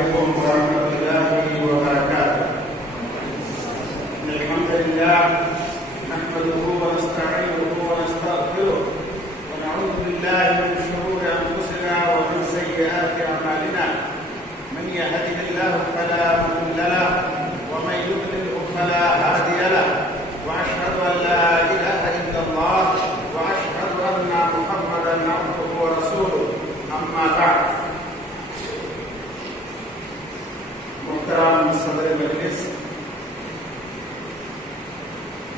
عليكم ورحمة الله وبركاته. الحمد لله نحمده ونستعينه ونستغفره ونعوذ بالله من شرور أنفسنا ومن سيئات أعمالنا. من يهده الله فلا مضل له ومن يضلل فلا هادي له، وأشهد أن لا إله إلا الله وأشهد أن محمدا عبده ورسوله. أما بعد، محترم صدر مجلس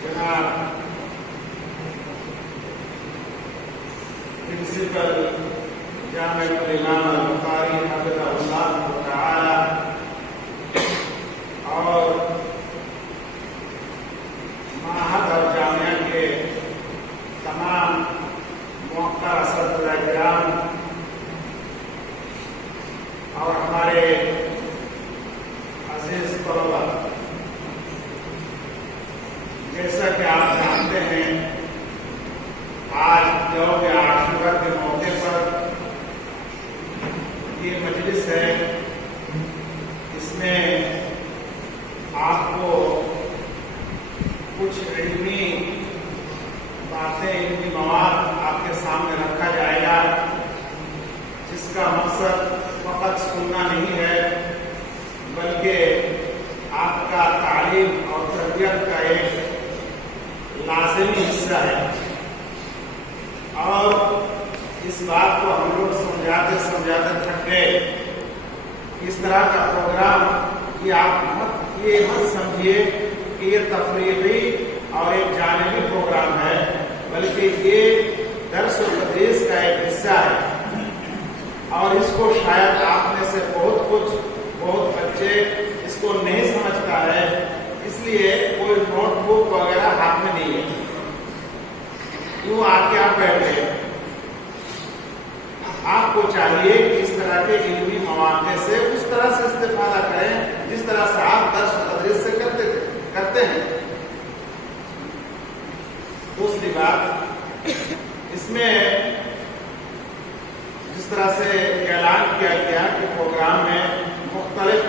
جناب प्रिंसिपल जामिअतुल इमाम अल बुखारी हफ़िज़हुल्लाह तआला और माहद और जामिया के तमाम मुअक्कर असतिज़ा किराम और हमारे अजीज तलबा, जैसा कि आप जानते हैं, आज यौम आशूरा के मौके पर ये मजलिस है। इसमें आपको कुछ इल्मी बातें, इल्मी मवाद आपके सामने रखा जाएगा, जिसका मकसद फकत सुनना नहीं है, बल्कि आपका तालीम और तरबियत का एक लाज़िमी हिस्सा है। और इस बात को हम लोग समझाते समझाते थक गए। इस तरह का प्रोग्राम ये मत समझिए कि ये तफरीही और एक जानिबी प्रोग्राम है, बल्कि ये दर्स और तदरीस का एक हिस्सा है। और इसको शायद आप में से बहुत बच्चे इसको नहीं समझता है, इसलिए कोई नोटबुक वगैरह हाथ में नहीं है, यूं आके आप बैठे। आपको चाहिए कि इस तरह के इल्मी मौके से उस तरह से इस्तेफादा करें जिस तरह से आप दर्स और तदरीस से करते हैं। दूसरी बात, इसमें जिस तरह से ऐलान किया गया कि प्रोग्राम में मुख्तलिफ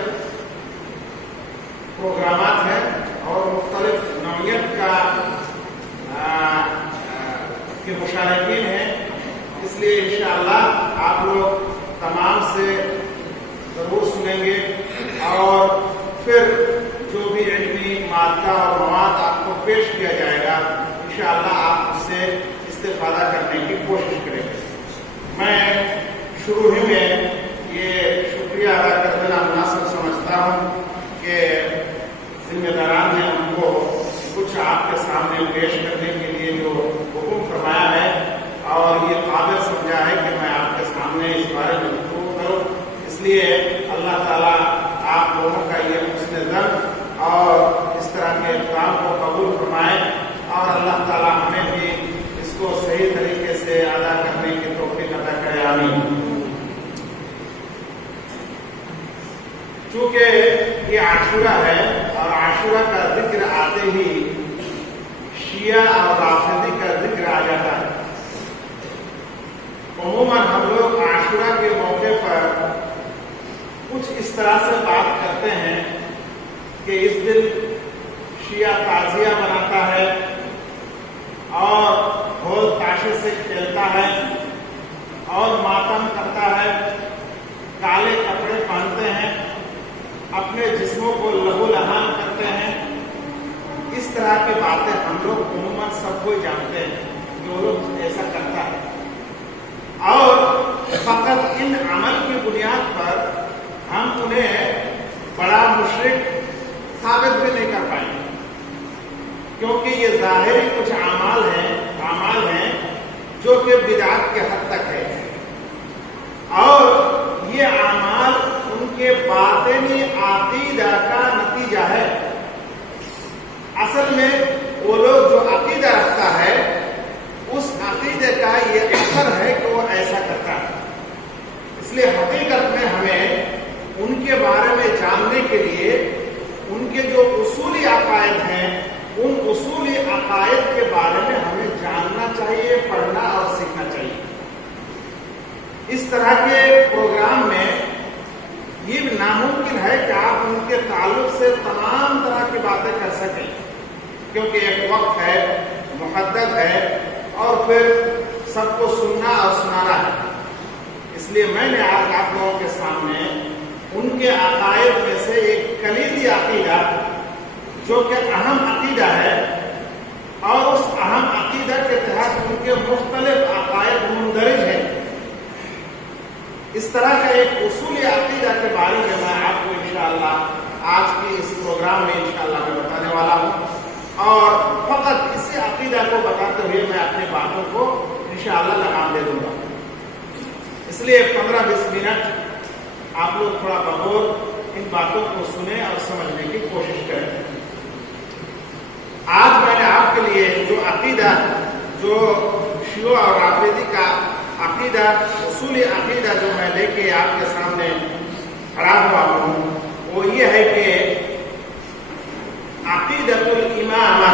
प्रोग्रामात हैं और मुख्तलिफ नौइयत के मुशारिकीन हैं, इसलिए इंशाअल्लाह आप लोग तमाम से ज़रूर सुनेंगे और फिर जो भी इल्मी मादा और मवाद आपको पेश किया जाएगा, इंशाअल्लाह आप उससे इस्तेफादा करने की कोशिश करेंगे। मैं शुरू ही में ये शुक्रिया अदा कर देना मुनासिब समझता हूँ कि जिम्मेदारान ने हमको कुछ आपके सामने पेश करने के लिए जो हुक्म फरमाया है और ये काबिल समझा है कि मैं आपके सामने इस बारे में गुफ्तगू करूं। इसलिए अल्लाह ताला आप लोगों का ये हुस्न ज़न और इस तरह के काम को कबूल फरमाए और अल्लाह ताला हमें भी इसको सही तरीके से अदा करने की तौफीक अता करे। आमीन। चूँकि ये आशूरा है और आशूरा का जिक्र आते ही शिया और राफिदी का जिक्र आ जाता है। उमूमन हम लोग आशूरा के मौके पर कुछ इस तरह से बात करते हैं कि इस दिन शिया ताजिया मनाता है और ढोल ताशे से खेलता है और मातम करता है, काले कपड़े पहनते हैं, अपने जिस्मों को लहू लहान करते हैं। इस तरह की बातें हम लोग उम्मत सब कोई जानते हैं, जो लोग ऐसा करता है, और फकत इन अमल की बुनियाद पर हम उन्हें बड़ा मुशरिक साबित भी नहीं कर पाएंगे, क्योंकि ये ज़ाहिरी कुछ अमाल हैं जो कि बिदअत के हद तक है, और ये अमाल उनके बातिनी अकीदा का नतीजा है। असल में वो लोग जो अकीदा रखता है, उस अकीदे का ये असर है कि वो ऐसा करता है। इसलिए हकीकत में हमें उनके बारे में जानने के लिए उनके जो उसूली अकायद हैं, उन उसूली अकायद के बारे में हमें जानना चाहिए, पढ़ना और सीखना चाहिए। इस तरह के प्रोग्राम में ये नामुमकिन کیونکہ ایک وقت ہے، محدد ہے، اور پھر سب کو سننا اور سنانا ہے. اس لیے میں نے آج آپ لوگوں کے سامنے ان کے عقائد میں سے ایک کلیدی عقیدہ جو کہ اہم عقیدہ ہے، اور اس اہم عقیدہ کے تحت ان کے مختلف عقائد مندرج ہیں، اس طرح کا ایک اصولی عقیدہ کے بارے میں میں آپ کو انشاءاللہ آج کے اس پروگرام میں انشاءاللہ میں بتانے والا ہوں، اور فقط اسی عقیدہ کو بتاتے ہوئے میں اپنی باتوں کو انشاءاللہ لگام دے دوں گا. اس لیے 15-20 منٹ آپ لوگ تھوڑا بغور ان باتوں کو سنیں اور سمجھنے کی کوشش کریں. آج میں نے آپ کے لیے جو عقیدہ، جو شیعہ اور رافضی کا عقیدہ، اصولی عقیدہ جو میں لے کے آپ کے سامنے کھڑا ہوا ہوں، وہ یہ ہے کہ عقیدۃ الامامہ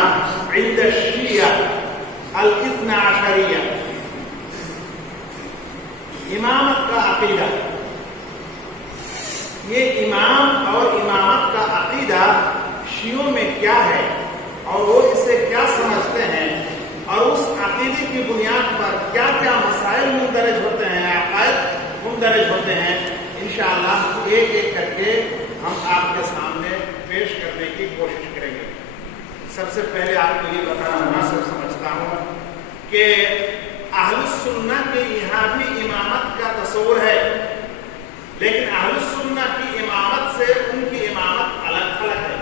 عند الشیعہ الاثنا عشریہ. امامت کا عقیدہ، یہ امام اور امامت کا عقیدہ شیعوں میں کیا ہے اور وہ اسے کیا سمجھتے ہیں، اور اس عقیدے کی بنیاد پر کیا کیا مسائل مندرج ہوتے ہیں، عقائد مندرج ہوتے ہیں، انشاءاللہ ایک ایک کر کے ہم آپ کے سامنے پیش کرنے کی کوشش کریں گے. سب سے پہلے آپ کو یہ بتانا مناسب سمجھتا ہوں کہ اہل السنہ کے یہاں بھی امامت کا تصور ہے، لیکن اہل السنہ کی امامت سے ان کی امامت الگ الگ ہے.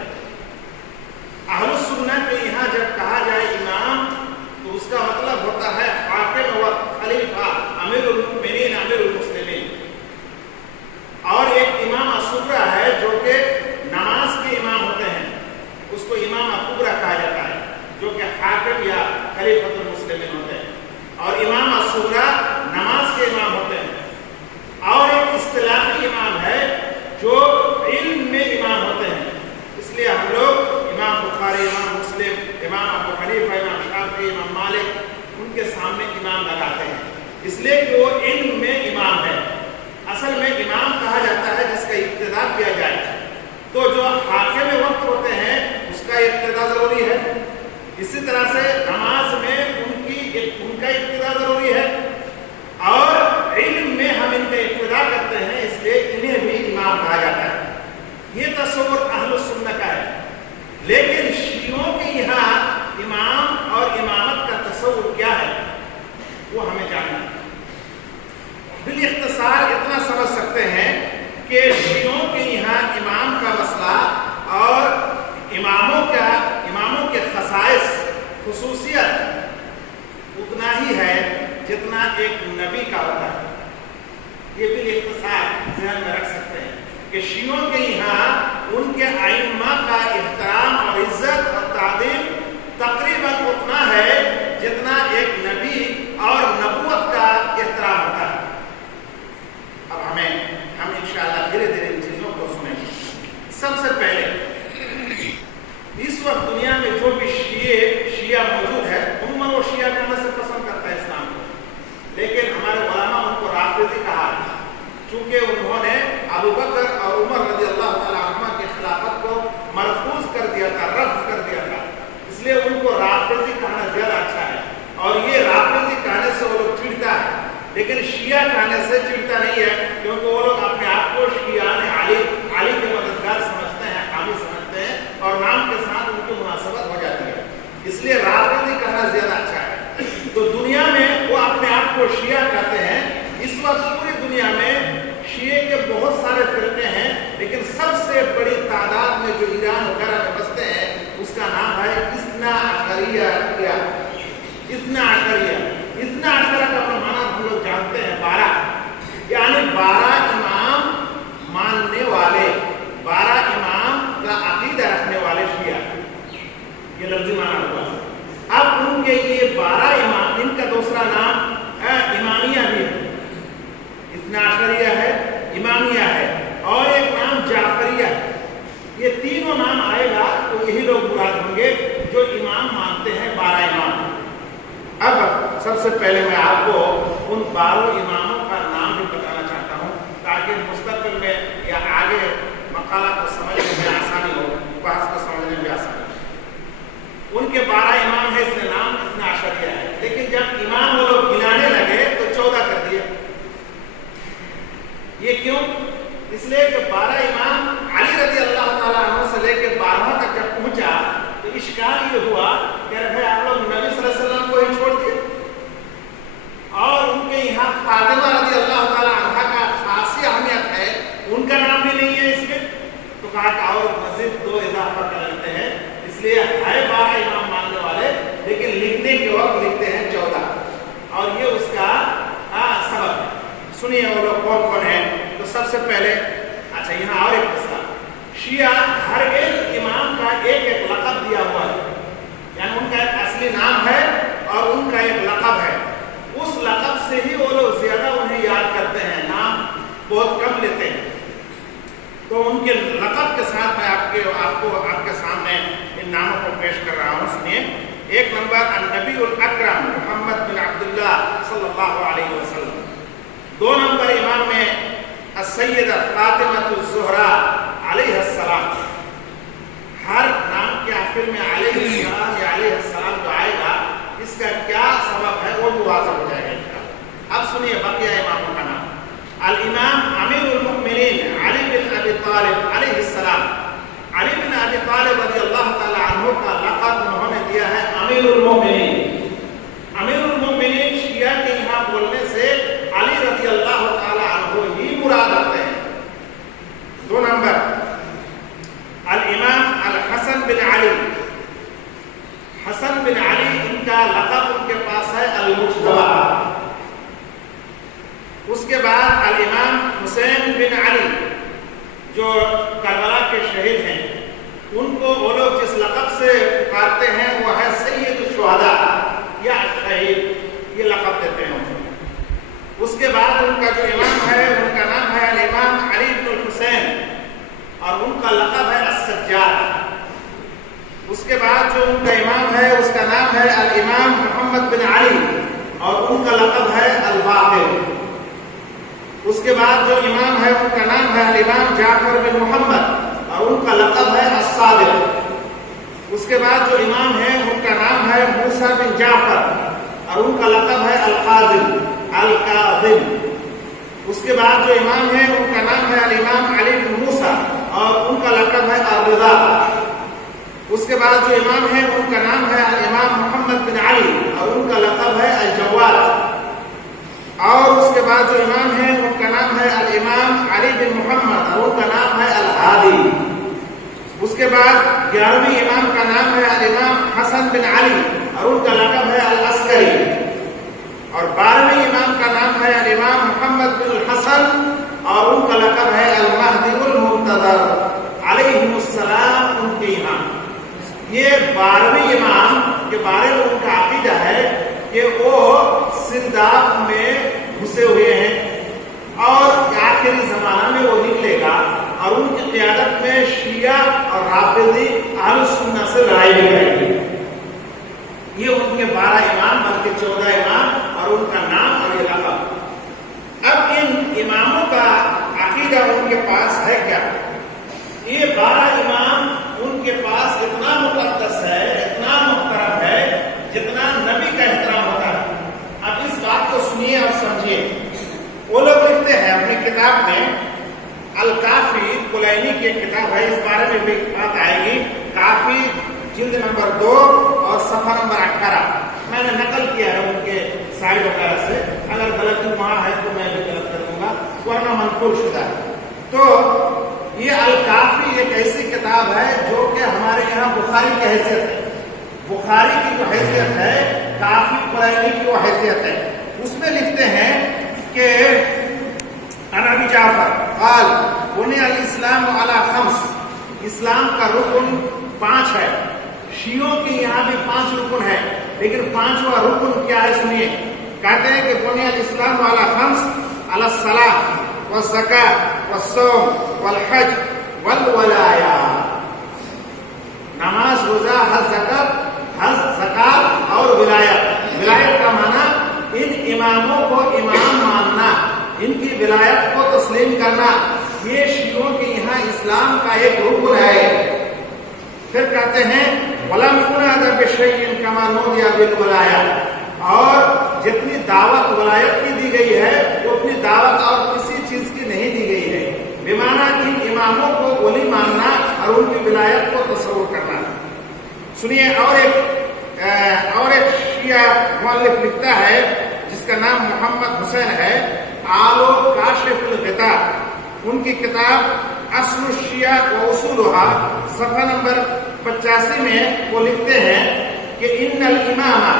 اہل السنہ کے یہاں جب کہا جائے امام تو اس کا مطلب ہوتا ہے حاکم و خلیفہ، امیر المؤمنین، امیر المسلمین. اور ایک امام الصغریٰ ہے جو کہ نماز کے امام ہوتے ہیں، اس کو امام الکبریٰ کہا جاتا ہے، جو کہ حاکم یا خلیفۃ المسلمین ہوتے ہیں. اور امام الصغریٰ نماز کے امام ہوتے ہیں. اور ایک اصطلاحی امام ہے جو علم میں امام ہوتے ہیں. اس لیے ہم لوگ امام بخاری، امام مسلم، امام ابو حنیفہ، امام شافعی، امام مالک، ان کے سامنے امام لگاتے ہیں، اس لیے کہ وہ علم میں امام ہے. اصل میں امام کہا جاتا ہے جس کا اقتداء کیا جائے. تو جو حاکم وقت ہوتے ہیں اس کا اقتداء ضروری ہے. اسی طرح سے نماز میں ان کا اقتداء ضروری ہے، اور علم میں ہم ان کا اقتداء کرتے ہیں، اس لیے انہیں بھی امام کہا جاتا ہے. یہ تصور اہل السنہ کا ہے. لیکن شیعوں کے یہاں امام اور امامت کا تصور کیا ہے وہ ہمیں جاننا ہے. بالاختصار اتنا سمجھ سکتے ہیں کہ شیعوں کے یہاں امام کا مسئلہ اور اماموں کے خصائص، خصوصیت اتنا ہی ہے جتنا ایک نبی کا ہوتا ہے. یہ بالاختصار ذہن میں رکھ سکتے ہیں کہ شیعوں کے یہاں ان کے ائمہ کا احترام اور عزت اور تعظیم تقریباً اتنا ہے جتنا ایک نبی اور نبوت کا احترام ہوتا ہے. اب ہم انشاءاللہ دھیرے دھیرے ان چیزوں کو سنیں گے. سب سے پہلے اس وقت دنیا میں جو بھی شیعہ موجود ہے، عموماً وہ شیعہ کہنے سے پسند کرتا ہے اسلام کو، لیکن ہمارے علماء ان کو رافضی کہا، چونکہ انہوں نے ابو بکر اور عمر رضی اللہ تعالیٰ عنہ کی خلافت کو مرفوض کر دیا تھا، رفض کر دیا تھا، اس لیے ان کو رافضی کہنا زیادہ اچھا ہے. اور یہ رافضی کہنے سے وہ لوگ چڑھتا ہے، لیکن شیعہ کہنے سے چڑھتا نہیں ہے، کیونکہ وہ لوگ اپنے آپ کو شیعان علی کے مددگار سمجھتے ہیں، حامی سمجھتے ہیں، اور نام کے ساتھ ان کی مناسبت ہو جاتی ہے. اس لیے رافضی کہنا زیادہ اچھا ہے. تو دنیا میں وہ اپنے آپ کو شیعہ کہتے ہیں. اس وقت پوری دنیا میں شیعہ کے بہت سارے فرقے ہیں، لیکن سب سے بڑی تعداد میں جو ایران وغیرہ میں بستے ہیں اس کا نام ہے اثنا عشریہ. اثنا عشرہ کا معنی ہم لوگ جانتے ہیں 12، یعنی 12 امام ماننے والے، 12 امام کا عقیدہ رکھنے والے شیعہ، یہ لفظی معنی ہوا. اب ان کے یہ 12 امام، ان کا دوسرا نام امامیہ بھی ہے. اثنا عشریہ ہے، امامیہ ہے، اور ایک نام جعفریہ ہے. یہ تینوں نام آئے گا تو یہی لوگ مراد ہوں گے جو امام مانتے ہیں، 12 امام. اب سب سے پہلے میں آپ کو ان 12 اماموں کا نام بھی بتانا چاہتا ہوں تاکہ مستقبل میں یا آگے مقالہ کو سمجھنے میں آسانی ہو، بحث کو سمجھنے میں آسانی ہو. ان کے کے 12 امام ہے، اس میں نام اتنا عشریہ ہے، لیکن جب امام وہ لوگ گنانے لگے تو 14 کر دیا۔ یہ کیوں؟ اس لیے کہ 12 امام علی رضی اللہ تعالیٰ عنہ سے لے کے 12 تک جب پہنچا تو اشکال یہ ہوا کہ ارے آپ لوگ نبی صلی اللہ علیہ وسلم کو ہی چھوڑ دیے، اور ان کے یہاں فاطمہ رضی اللہ تعالیٰ عنہ کا خاصی اہمیت ہے، ان کا نام بھی نہیں ہے اس میں، تو کہا کہ اور مزید 2 اضافہ کر لیتے ہیں، اس لیے ہے 12 امام ماننے والے، لیکن لکھنے کے وقت لکھتے ہیں 14، اور یہ اس کا سبب ہے۔ سنیے وہ لوگ کون کون ہیں۔ تو سب سے پہلے اچھا یہاں اور ایک مسئلہ، شیعہ ہر ایک امام کا ایک ایک لقب دیا ہوا ہے، یعنی ان کا ایک اصلی نام ہے اور ان کا ایک لقب ہے، اس لقب سے ہی وہ لوگ زیادہ انہیں یاد کرتے ہیں، نام بہت کم لیتے ہیں۔ تو ان کے لقب کے ساتھ میں آپ کے سامنے ان ناموں کو پیش کر رہا ہوں، سنیے۔ 1 نمبر النبی الاکرم محمد بن عبداللہ صلی اللہ علیہ وسلم۔ 2 نمبر امام میں السیدہ فاطمہ الزہرا علیہ السلام۔ ہر نام کے آخر میں علیہ السلام یا علیہ السلام جو آئے گا، اس کا کیا سبب ہے وہ بھی واضح ہو جائے گا۔ اب سنیے بقیہ اماموں کا نام۔ الامام امیر المؤمنین علی بن ابی طالب علیہ السلام۔ علی بن ابی طالب رضی اللہ تعالی عنہ کا لقب انہوں نے دیا ہے امیر المؤمنین۔ امیر المؤمنین شیعہ کے یہاں بولنے سے علی رضی اللہ تعالی عنہ ہی مراد آتے ہیں۔ 2 نمبر الامام الحسن بن علی۔ حسن بن علی ان کا لقب ان کے پاس ہے المجتبی۔ اس کے بعد الامام حسین بن علی جو کربلا کے شہید ہیں، ان کو وہ لوگ جس لقب سے پکارتے ہیں وہ ہے سید الشہداء یا شہید، یہ لقب دیتے ہیں ان کو۔ اس کے بعد ان کا جو امام ہے ان کا نام ہے الامام علی بن الحسین، اور ان کا لقب ہے السجاد۔ اس کے بعد جو ان کا امام ہے اس کا نام ہے الامام محمد بن علی، اور ان کا لقب ہے الباقر۔ اس کے بعد جو امام ہے ان کا نام ہے الامام جعفر بن محمد، اور ان کا لقب ہے الصادق۔ اس کے بعد جو امام ہے ان کا نام ہے موسیٰ بن جعفر، اور ان کا لقب ہے القاضم القاضم۔ اس کے بعد جو امام ہے ان کا نام ہے الامام علی بن موسیٰ، اور ان کا لقب ہے الرضا۔ اس کے بعد جو امام ہے ان کا نام ہے الامام محمد بن علی، اور ان کا لقب ہے الجواد۔ اور اس کے بعد جو امام ہے ان کا نام ہے الامام علی بن محمد، اور ان کا نام ہے الہادی۔ اس کے بعد 11ویں امام کا نام ہے الامام حسن بن علی، اور ان کا لقب ہے العسکری۔ اور 12ویں امام کا نام ہے الامام محمد بن الحسن، اور ان کا لقب ہے المہدی المنتظر علیہ السلام۔ ان کے یہاں یہ 12ویں امام کے بارے میں ان کا عقیدہ ہے کہ وہ سرداب میں گھسے ہوئے ہیں، اور آخری زمانہ میں وہ نکلے گا، اور ان کی قیادت میں شیعہ اور رافضی اہل سنہ سے لڑائی بھی کریں گے۔ یہ ان کے 12 امام بلکہ 14 امام، اور ان کا نام اور یہ لقب۔ اب ان اماموں کا عقیدہ ان کے پاس ہے کیا؟ یہ 12 امام ان کے پاس اتنا مقدس ہے، اتنا محترم ہے، جتنا نبی کا احترام ہوتا ہے۔ اب اس بات کو سنیے اور سمجھیے۔ وہ لوگ لکھتے ہیں اپنی کتاب میں، الکافی کلینی کی کتاب ہے، اس بارے میں بھی بات آئے گی، کافی جلد نمبر 2 اور صفحہ نمبر 18۔ میں نے نقل کیا ہے ان کے سائٹ وغیرہ سے، اگر غلطی وہاں ہے تو میں بھی غلط کر دوں گا، ورنہ منقول شدہ ہے۔ تو یہ الکافی ایک ایسی کتاب ہے جو کہ ہمارے یہاں بخاری کی حیثیت ہے، بخاری کی جو حیثیت ہے کافی قرآنی کی وہ حیثیت ہے۔ اس میں لکھتے ہیں کہ عن ابی جعفر قال بنی الاسلام علی 5، اسلام کا رکن 5 ہے۔ شیعوں کے یہاں بھی 5 رکن ہے، لیکن 5واں رکن کیا ہے سنیے۔ کہتے ہیں کہ بنی الاسلام علی 5 علی الصلاۃ والزکاۃ والصوم والحج والولایہ۔ نماز، روزہ، حج زکات اور ولایت۔ ولایت کا معنی ان اماموں کو امام ماننا، ان کی ولایت کو تسلیم کرنا، یہ شیعوں کے یہاں اسلام کا ایک رکن ہے۔ پھر کہتے ہیں वलम युनाद बिशैइन कमा नूदिया बिल वलाया, और जितनी दावत वलायत की दी गई है वो अपनी दावत और किसी चीज की नहीं दी गई है। बेमाना इन इमामों को वली मानना और उनकी विलायत को तस्वुर करना। सुनिए, और एक शिया मुअल्लिफ लिखता है जिसका नाम मोहम्मद हुसैन है, आलो काशिफुल गिता, उनकी किताब अस्लु शिया व उसूलुहा सफ़ा नंबर 85 में वो लिखते हैं कि इन्नल इमामा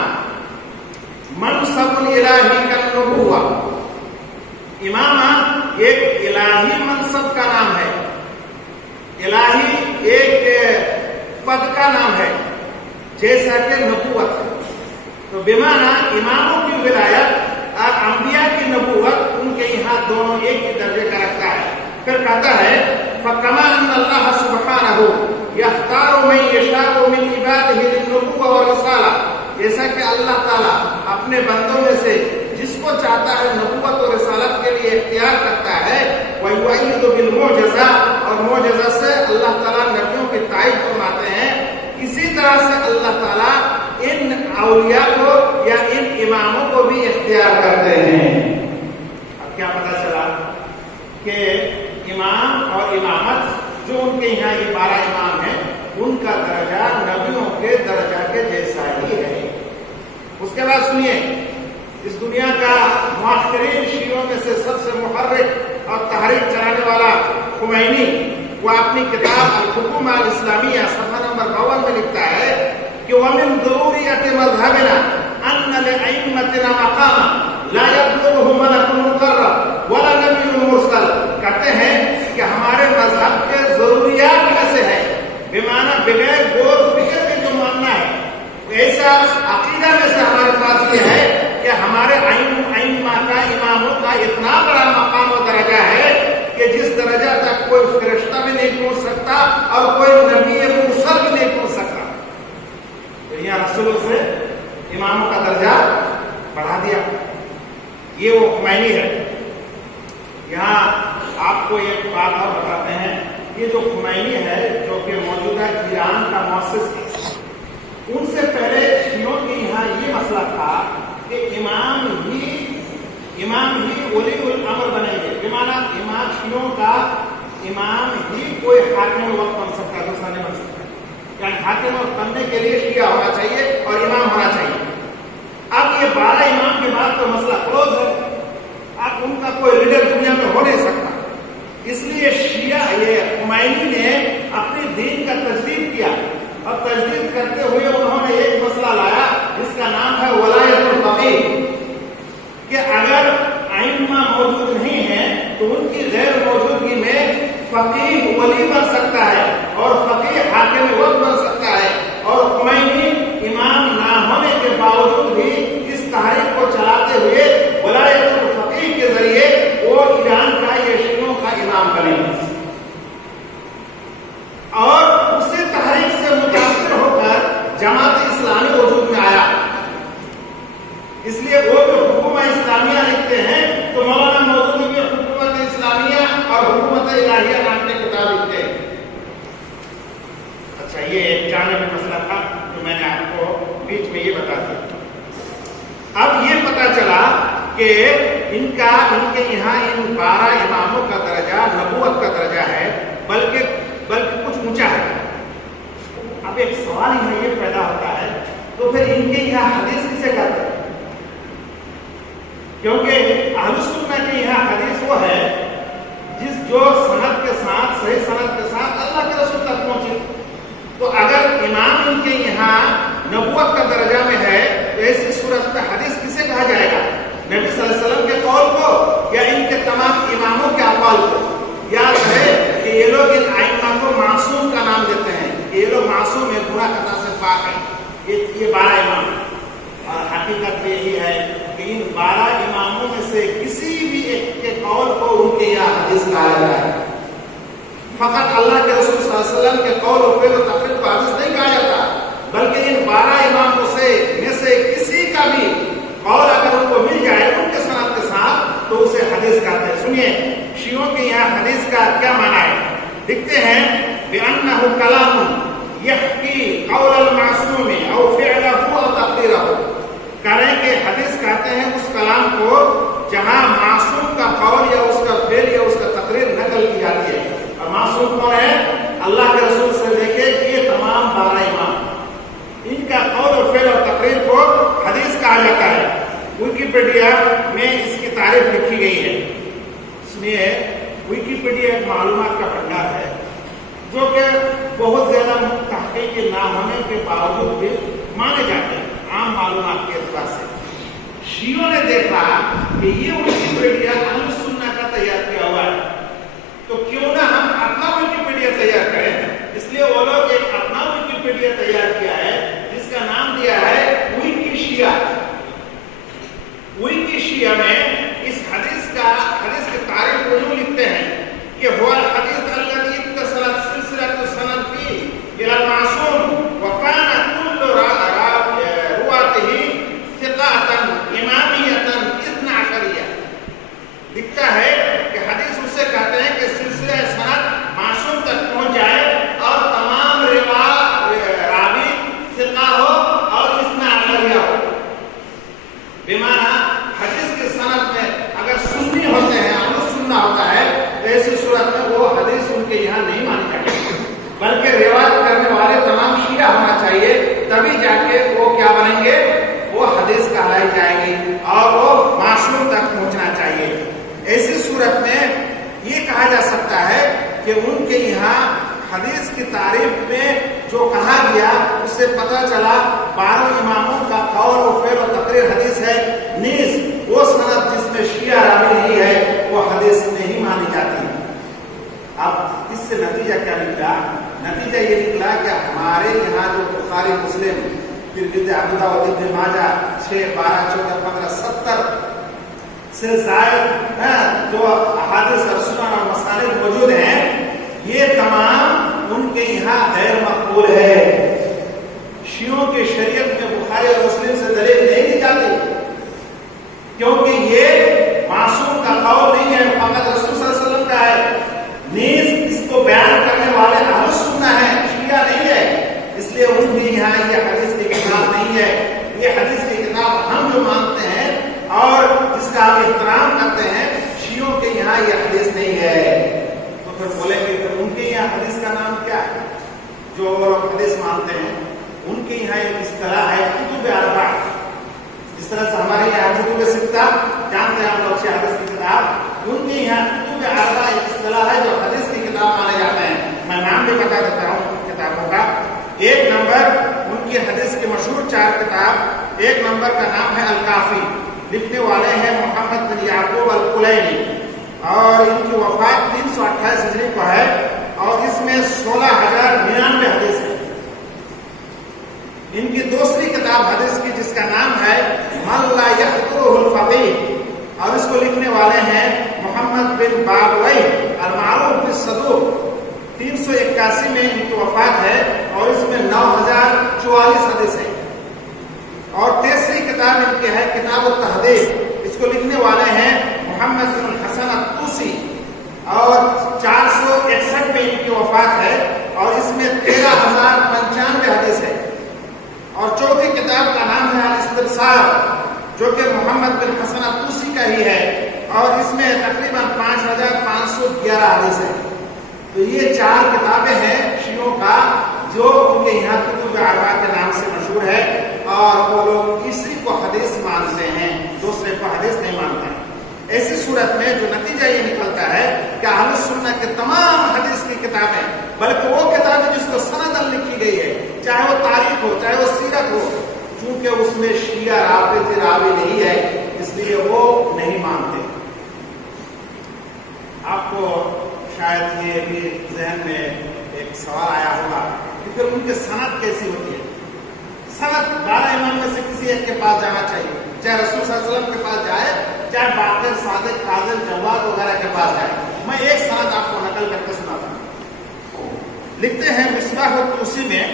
मनसबुल इलाही का नबुव्वा, इमामा एक इलाही मनसब का नाम है, इलाही एक पद का नाम है, जैसा कि नबुव्वत है। तो बेमाना इमामों की विलायत और अंबिया की नबुव्वत उनके यहाँ दोनों एक ही दर्जे का रखता है। फिर कहता है फकमा अल्लाह सुब्हानहु यख्तारु मन यशाउ मिन इबादिही लिन्नुबुव्वा व रिसाला, जैसा कि अल्लाह ताला अपने बंदों में से जिसको चाहता है नबुव्वत और रिसालत के लिए इख्तियार करता है। व युअय्यिदु बिल मुअजिज़ा, और मुअजिज़ा से अल्लाह ताला नबियों की ताईद फरमाते हैं। इसी तरह से अल्लाह ताला इन औलिया को या इन इमामों को भी इख्तियार करते हैं। अब क्या पता चला कि इमाम और इमामत जो उनके यहाँ ये 12 इमाम हैं, उनका दर्जा नबियों के दर्जा के जैसा ही है। उसके बाद सुनिए, इस दुनिया का मुआखिरीन शियों में से सबसे मुहर्रिक और तहरीक चलाने वाला खुमैनी, वो अपनी किताब अल-हुकूमा अल-इस्लामिया सफ़ा नंबर 52 में लिखता है कि वमिन ज़रूरियति मज़हबिना अन्न लिअइम्मतिना मक़ामा ला यब्लुगुहु मलकुन मुक़र्रब वला नबियुन मुरसल। कहते हैं कि हमारे मजहब के जरूरियात में से है, बेमाना बगैर गौर फिक्र के जो मानना है, ऐसा अकीदा में से हमारे पास ये है कि हमारे आइम्मा का, इमामों का इतना बड़ा मकाम और दर्जा है कि जिस दर्जा तक कोई फरिश्ता भी नहीं पहुंच सकता और कोई नबी मुरसल भी नहीं पहुंच सकता। तो यहाँ रसूलों से इमामों का दर्जा बढ़ा दिया। ये वो खुमैनी है। यहाँ आपको एक बात और बताते हैं, ये जो खुमैनी है जो कि मौजूदा ईरान का मुअस्सिस है, उनसे पहले शियों के यहाँ ये मसला था कि इमाम ही वली उल अमर बनेंगे। बेमाना इमाम शियों का इमाम ही कोई हाकिम वक्त बन सकता है, दूसरा नहीं बन सकता। यानी हाकिम वक्त बनने के लिए शिया होना चाहिए और इमाम होना चाहिए। अब ये 12 इमाम के बाद तो मसला क्लोज है, अब उनका कोई लीडर दुनिया में हो नहीं सकता। इसलिए शिया ये खुमैनी ने अपने दीन का तजदीद किया, और तजदीद करते हुए उन्होंने एक मसला लाया जिसका नाम है वलायतुल फकीह, कि अगर आइम्मा मौजूद नहीं है तो उनकी गैर मौजूदगी में फकीह वली बन सकता है और फकीह हाकिम वक्त बन सकता है। और खुमैनी इमाम ना होने के बावजूद भी इस तहरीक को चलाते हुए वलायतुल फकीह के जरिए वो ईरान का, ये शियों का इमाम बने। और उसी तहरीक से मुतासिर होकर जमात इस्लामी वजूद में आया। इसलिए वो जो हुकूमत इस्लामिया लिखते हैं तो मौलाना मौदूदी भी हुकूमत इस्लामिया और हुकूमत इलाहिया नाम की किताब लिखते हैं। अच्छा, ये एक जानबी मसला था जो मैंने आपको बीच में ये बता दिया। अब ये पता चला कि इनके यहाँ इन 12 इमामों का दर्जा नबूवत का दर्जा है, बल्कि कुछ ऊंचा है। अब एक सवाल यहाँ ये पैदा होता है, तो फिर इनके यहाँ हदीस किसे कहते हैं? क्योंकि अहले सुन्नत के यहाँ हदीस वो है जो सनद के साथ, सही सनद के साथ अल्लाह के रसूल तक पहुंचे। तो अगर इमाम इनके यहाँ नबूवत का दर्जा में है तो ऐसी सूरत में हदीस किसे कहा जाएगा? नबी सल्लल्लाहु अलैहि वसल्लम के कौल को या इनके तमाम इमामों के अक़वाल को? याद है कि ये लोग इन आइम्मा को मासूम का नाम देते हैं, ये लोग मासूम है, गुनाह खता से पाक है। ये 12 इमाम, और हकीकत यही है कि इन 12 इमामों में से किसी भी एक के कौल को उनके यहाँ हदीस कहा जाता है। फकत अल्लाह के रसूल सल्लल्लाहु अलैहि वसल्लम के कौल और फ़िल और तक़रीर को हदीस नहीं कहा जाता, बल्कि इन 12 इमामों में से किसी का भी कौल अगर उनको मिल जाए उनके सनद के साथ तो उसे हदीस कहते हैं। सुनिए, शियों के यहाँ हदीस का क्या माना है? लिखते हैं बिअन्नहु कलामुन यहकी कौल अल-मासूम औ फ़िअलहु औ तक़रीरहु, करें कि हदीस कहते हैं उस कलाम को जहां मासूम का कौल या उसका फेल या उसका तकरीर नकल की जाती है। और मासूम कौन है? अल्लाह के रसूल से लेके ये तमाम 12 इमाम, इनका कौल और फेल और तकरीर को हदीस कहा जाता है। विकिपीडिया में इसकी तारीफ लिखी गई है। सुनिए, विकिपीडिया एक मालूमात का भंडार है जो कि बहुत ज्यादा तहकीक ना होने के बावजूद भी माने जाते हैं आम मालूमात के एतबार से। शियों ने देखा कि ये विकिपीडिया अहले सुन्नह का तैयार किया हुआ है, तो क्यों ना हम अपना विकिपीडिया तैयार करें। इसलिए वो लोग एक अपना विकिपीडिया तैयार किया है जिसका नाम दिया है विकिशिया। विकिशिया में इस हदीस की तारीफ को यूं लिखते हैं कि हुआ हदीस अल्लज़ी इत्तसलत सिलसिलतु सनद फी इलल मासूम व काना कुल्लु रुवातिही सिक़ातन इमामियतन इस्ना अशरिया। दिखता है कि हदीस उससे कहते हैं कि सिलसिला सनद मासूम तक पहुंच जाए और तमाम रावी सिक़ा हो और इस्ना अशरिया हो। बेमाना हदीस के सनद में अगर सुन्नी होते हैं, अहले सुन्ना होता है, तो ऐसी सूरत में वो हदीस उनके यहाँ नहीं मानी जाती, बल्कि रिवायत करने वाले तमाम शिया होना चाहिए, तभी जाके वो क्या बनेंगे, वो हदीस कहलाई जाएगी और वो मासूम तक पहुंचना चाहिए। ऐसी सूरत में ये कहा जा सकता है कि उनके यहाँ हदीस की तारीफ में जो कहा गया उससे पता चला 12 इमामों का कौल और फेल और तकरीर हदीस है। नीज वो सनद जिसमें शिया रावी नहीं है वो हदीस नहीं मानी जाती। अब इससे नतीजा क्या निकला? नतीजा ये निकला कि हमारे यहाँ जो बुखारी, मुस्लिम, तिरमिज़ी, अबू दाऊद, इब्न माजा 6, 12, 14, 15, 70 से ज़ायद जो अहादीस और सुनन और मसानिद मौजूद हैं, ये तमाम उनके यहाँ गैर मकबूल है। शियों के शरीयत में बुखारी और मुस्लिम से दलील नहीं दी जाती, क्योंकि ये मासूम का कौल नहीं है, फकत रसूल सल्लल्लाहु अलैहि वसल्लम का है। नीज इसको बयान करने वाले अहले सुन्नह है, शिया नहीं है। इसलिए उनके यहाँ ये हदीस की किताब नहीं है। ये हदीस की किताब हम जो मानते हैं और जिसका हम एहतराम करते हैं, शियों के यहाँ ये हदीस नहीं है। तो फिर बोलेंगे तो उनके यहाँ हदीस का नाम क्या है? जो लोग हदीस मानते हैं उनके यहाँ एक इस्तिलाह है कुतुब अरबा। जिस तरह से हमारे यहाँ कुतुब सित्ता जानते हैं आप लोग, अच्छी हदीस की किताब, उनके यहाँ कुतुब अरबा एक इस्तिलाह है जो हदीस की किताब माने जाते हैं। मैं नाम भी बता देता हूँ किताबों का। एक नंबर उनकी हदीस की मशहूर 4 किताब, एक नंबर का नाम है अल-काफी, लिखने वाले हैं मोहम्मद बिन याकूब अल-कुलैनी और इनकी वफात 328 हिजरी को है और इसमें 16,099 हदीस है। इनकी दूसरी किताब हदीस की जिसका नाम है मन ला यहतुरुहुल फक़ीह और इसको लिखने वाले हैं मोहम्मद बिन बाबवई अल-मारूफ बिस-सदूक, 381 में इनकी वफात है और इसमें 9,044 हदीस है। और तीसरी किताब इनकी है किताब अत-तहदीब, इसको लिखने वाले हैं मोहम्मद बिन हसन अत-तूसी और 461 में इनकी वफात है और इसमें 13,095 हदीस है। और चौथी किताब का नाम है अल-इस्तिबसार, जो कि मोहम्मद बिन हसन अत-तूसी का ही है और इसमें तकरीबन 5,511 हदीस है। तो ये 4 किताबें हैं शियों का जो उनके यहाँ कुतुब अरबा के नाम से मशहूर है और वो लोग इसी को हदीस मानते हैं, दूसरे को हदीस नहीं मानते हैं। ऐसी सूरत में जो नतीजा ये निकलता है कि अहले सुन्नह के तमाम हदीस की किताबें, बल्कि वो किताबें जिसको सनदन लिखी गई है, चाहे वो तारीख हो चाहे वो सीरत हो, चूंकि उसमें शिया रावी नहीं है इसलिए वो नहीं मानते। आपको शायद ये भी जहन में एक सवाल आया होगा कि फिर उनकी सनद कैसी होती है? सनद 12 इमाम में से किसी एक के पास जाना चाहिए, चाहे रसूल सल्लल्लाहु अलैहि वसल्लम के पास जाए, चाहे बाक़िर, सादिक, काज़िम, जव्वाद वगैरह के पास जाए। मैं एक सनद आपको नकल करके सुनाता हूँ। लिखते हैं मिसबाह अत-तूसी में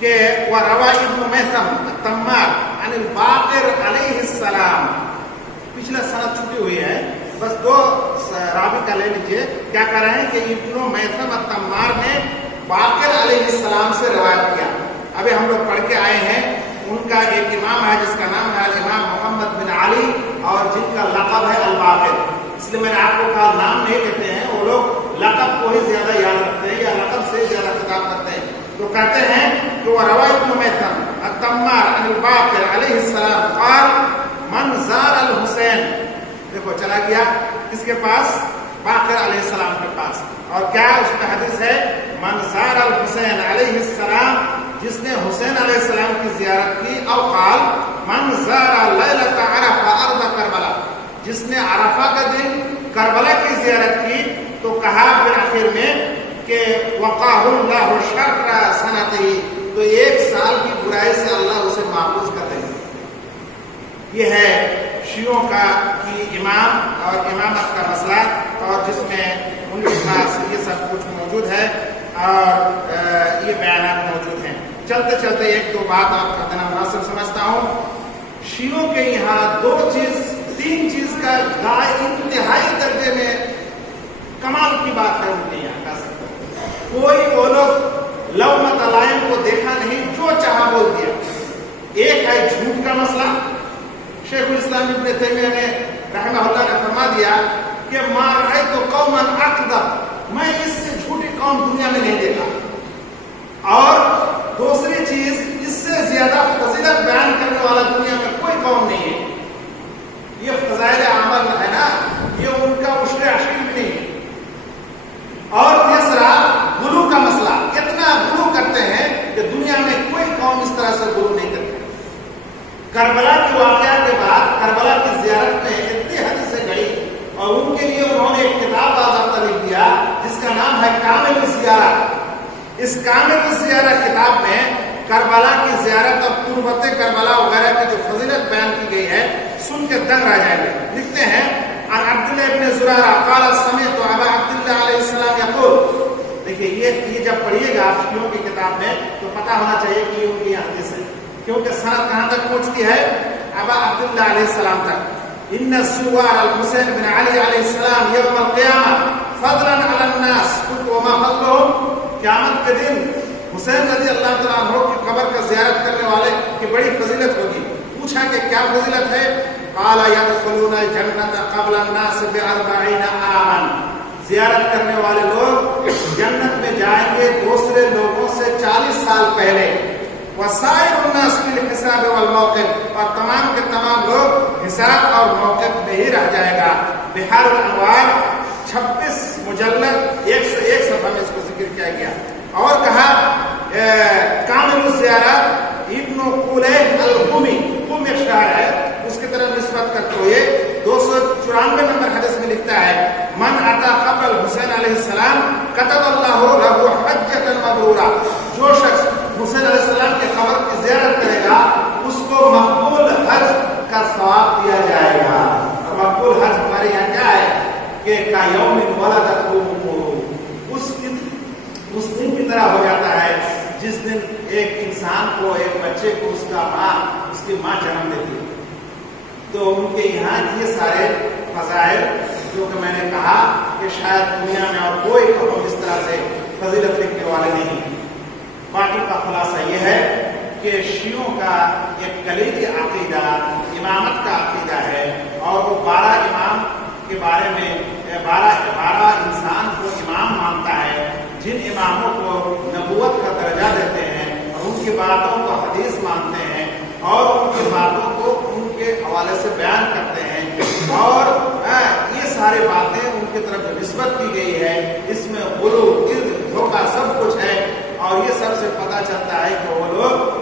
कि व रवा इब्न मैसम अत-तम्मार अनिल बाक़िर अलैहिस्सलाम। पिछला सनद छुटी हुई है, बस 2 रावी का ले लीजिए। क्या कर रहे हैं कि इब्न मैसम अत-तम्मार ने बाक़िर अलैहिस्सलाम से रिवायत किया। अभी हम लोग पढ़ के आए हैं, उनका एक इमाम है जिसका नाम है इमाम मोहम्मद बिन अली और जिनका लक़ब है अल-बाक़िर। इसलिए मैंने आपको कहा नाम नहीं कहते हैं, वो लोग लक़ब को ही ज्यादा याद रखते हैं या लक़ब से ज्यादा खिताब करते हैं। तो कहते हैं कि वो रवा इब्न मैथम अत-तम्मार अल-बाक़िर अलैहिस्सलाम क़ाल मन ज़ार अल-हुसैन। देखो चला गया किसके पास? बाक़िर अलैहिस्सलाम के पास। और क्या उसमें हदीस है? मन ज़ार अल-हुसैन अलैहिस्सलाम, जिसने हुसैन अलैहिस्सलाम की ज़ियारत की। और क़ाल मन ज़ार लैलत अरफ़ा अर्द करबला, जिसने अरफा का दिन करबला की ज़ियारत की। तो कहा फिर आखिर में कि वक़ाहुल्लाहु शर्रा सनतिही, तो एक साल की बुराई से अल्लाह उसे महफूज कर देंगे। ये है शियों का की इमाम और इमामत का मसला, और जिसमें उनके पास ये सब कुछ मौजूद है और ये बयानात मौजूद हैं। चलते चलते एक दो बात और कर देना मुनासिब समझता हूँ। शियों के यहाँ तीन चीज का इंतहाई दर्जे में कमाल की बात है उनके यहाँ का। कोई वो लोग लव मतलायन को देखा नहीं, जो चाहा बोल दिया। एक है झूठ का मसला। शेखुल इस्लाम इब्न तैमिया ने रहमहुल्लाह ने फरमा दिया कि मार है तो कौमन अकदब, मैं इससे झूठी कौम दुनिया में नहीं देखा। और दूसरी चीज, इससे ज्यादा फजीलत बयान करने वाला दुनिया में कोई कौम नहीं है। ये फजाइल अमल है ना, ये उनका उश्र अशील भी नहीं। और तीसरा गुलू का मसला, इतना गुलू करते हैं कि दुनिया में कोई कौम इस तरह से गुलू नहीं करती। करबला की वाकया के बाद करबला की ज़ियारत में इतनी हदीसें गई और उनके लिए उन्होंने एक किताब बाज़ाब्ता लिख दिया जिसका नाम है कामिल ज़ियारत। इस कामिल ज़ियारत किताब में करबला की ज़ियारत और तुर्बत करबला वगैरह की जो फजीलत बयान की गई है, सुन के दंग रह जाएंगे। लिखते हैं और अब्दुल्लाह इब्न ज़ुरारा क़ाल समिअतु अबा अब्दुल्लाह अलैहिस्सलाम यक़ूल। देखिए ये जब पढ़िएगा आप शियों की किताब में तो पता होना चाहिए कि उनकी हदीस है, क्योंकि सनद कहाँ तक पहुँचती है? अबा अब्दुल्लाह अलैहिस्सलाम तक। इन्ना ज़ुवार अल-हुसैन बिन अली अलैहिस्सलाम यौम अल-क़ियामा फ़ज़लन अला अन्नास कुन्तु वमा फ़ज़लुहुम। क़यामत के दिन हुसैन रज़ी अल्लाह तआला अन्हु की कब्र का ज़ियारत करने वाले की बड़ी फजीलत होगी। पूछा कि क्या फजीलत है? क़ाल यदख़ुलून अल-जन्नत क़ब्ल अन्नास बि-अर्बईन आमन। ज़ियारत करने वाले लोग जन्नत में जाएंगे दूसरे लोगों से 40 साल पहले। वसाइरुन नास फिल हिसाब वल मौक़िफ़, और तमाम के तमाम लोग हिसाब और मौक़िफ़ में ही रह जाएगा। बिहारुल अनवार 26 मुजल्लद 101 सफ़ा में इसको जिक्र किया गया। और कहा कामिल ज़ियारत इब्न कुलैह अल-कुमी, कुम एक शहर है, उसकी तरफ निस्बत करते हुए 294 नंबर हदीस में लिखता है मन अता क़ब्र हुसैन अलैहिस्सलाम कतबल्लाहु लहु हज्जतन मबरूरा। जो शख्स हुसैन अलैहिस्सलाम के कब्र की ज़ियारत करेगा उसको मकबूल हज का सवाब दिया जाएगा। और मकबूल हज हमारे यहाँ क्या है कि का यौमिन वलदतहु उम्मुहु, उस दिन की तरह हो जाता है जिस दिन एक इंसान को, एक बच्चे को उसकी माँ जन्म देती है। तो उनके यहाँ ये सारे फज़ाइल जो कि मैंने कहा कि शायद दुनिया में और कोई कौम इस तरह से फजीलत लिखने वाले नहीं। बातों का खुलासा ये है कि शियों का एक कलीदी अक़ीदा इमामत का अक़ीदा है, और वो 12 इमाम के बारे में 12 इंसान को इमाम मानता है, जिन इमामों को नबूवत का दर्जा देते हैं और उनकी बातों को हदीस मानते हैं और उनकी बातों को उनके हवाले से बयान करते हैं। और ये सारी बातें उनकी तरफ जो निस्बत की गई है इसमें गुलू, धोखा सब कुछ है। और ये सबसे पता चलता है कि वो लोग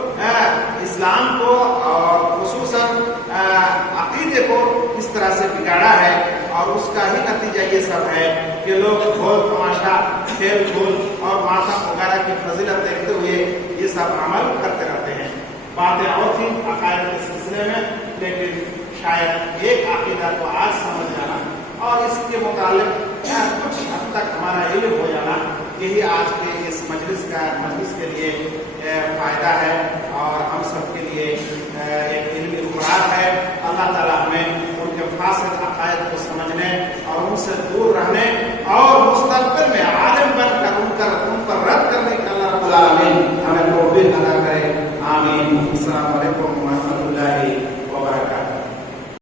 इस्लाम को और खुसूसन अक़ीदे को इस तरह से बिगाड़ा है, और उसका ही नतीजा ये सब है कि लोग ढोल तमाशा, खेल कूद और मातम वगैरह की फजीलत देखते हुए ये सब अमल करते रहते हैं। बातें और थी अक़ायद के सिलसिले में, लेकिन शायद एक अक़ीदा को आज समझ जाना और इसके मुतालिक कुछ हद तक हमारा इल्म हो जाना, यही आज के इस मजलिस के लिए फ़ायदा है और हम सब के लिए एक इल्मी खुराक है। अल्लाह ताला हमें उनके फासिद अक़ायद को समझने और उनसे दूर रहने और मुस्तक़बिल में आलिम बनकर उन पर रद्द करने السلام علیکم